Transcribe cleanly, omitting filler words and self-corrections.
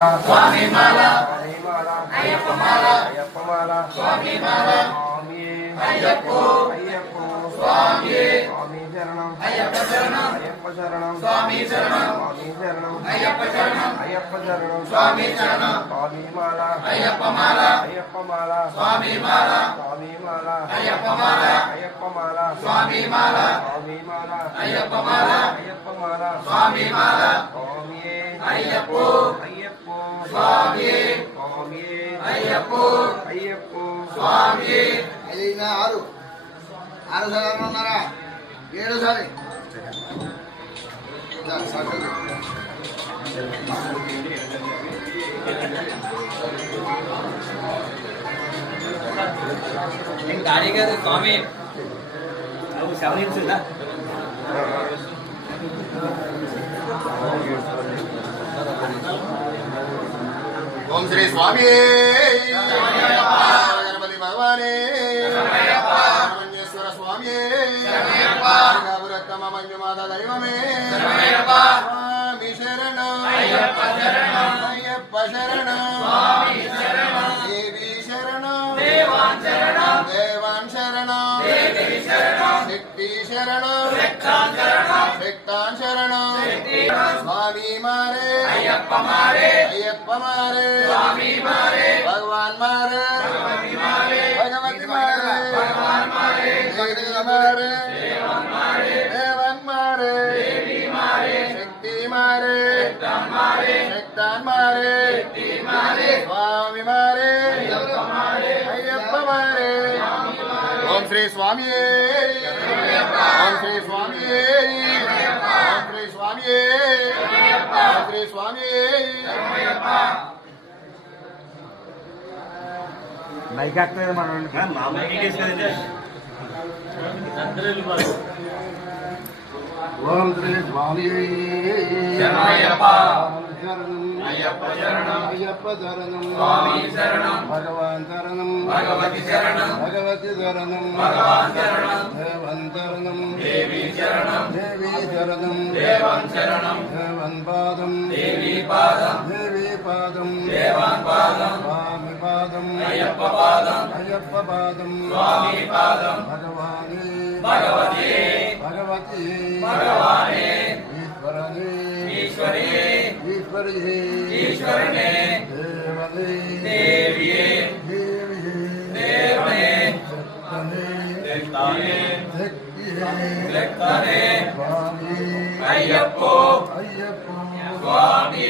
स्वामी माला स्वामी माला अय्यप्पा माला अय्यप्पा माला स्वामी माला स्वामी अय्यप्पो अय्यप्पो स्वामी स्वामी शरणम अय्यप्पा शरणम अय्यप्पा शरणम स्वामी शरणम स्वामी शरणम अय्यप्पा शरणम अय्यप्पा शरणम स्वामी शरणम स्वामी माला अय्यप्पा माला अय्यप्पा माला स्वामी माला स्वामी माला अय्यप्पा माला अय्यप्पा माला स्वामी माला स्वामी माला अय्यप्पा माला अय्यप्पा माला स्वामी माला स्वामी अय्यप्पो अय्यप्पो स्वामी स्वामी अय्यप्पो अय्यप्पो स्वामी ఐదు ఆరు ఆరు సార్లు ఉన్నారా ఏడు సారి गाड़ी का स्वामी अब 7 इंच ना ఓం శ్రీ స్వామి గణపతి భగవానే సుబ్రహ్మణ్యేశ్వర స్వామి గౌరక్కమ మంజుమాత దైవమే స్వామి శరణం అయ్యప్ప శరణం దేవి శరణం దేవాన్ శరణం శక్తి శరణం శక్తాన్ శరణం స్వామి మారే अय्यप्पा मारे అయ్యప్ప మారే स्वामी मारे भगवान मारे भगवती मारे भगवती मारे भगवान मारे देवी मारे देवन मारे देवन मारे देवी मारे शक्ति मारे शक्तान मारे शक्तान मारे शक्ति मारे स्वामी मारे अय्यप्पा मारे अय्यप्प मारे ओम श्री स्वामी ओम श्री स्वामी ओम श्री स्वामी ओम श्री स्वामी మైక్ ಆಗ್ತದೆ ಮಾಡೋಣ ओम श्री स्वामी शरणमయ్యప్పా शरणम अय्यप्पा शरणम अय्यप्प शरणम स्वामी शरणम भगवान शरणम भगवती शरणम भगवती शरणम भगवान शरणम देवन शरणम देवी शरणम देवी शरणम देवन शरणम देवन पादम देवी पादम देवी पादम देवान पादम स्वामी पादम अय्यप्पा पादम अय्यप्प पादम स्वामी पादम भगवानी भगवती भगवती भगवाने ईश्वरने ईश्वरी ईश्वरी ईश्वरने देवने देविये देवी देवने शक्तने देवताने शक्तिहे शक्तने स्वामी अय्यप्पो अय्यप्प स्वामी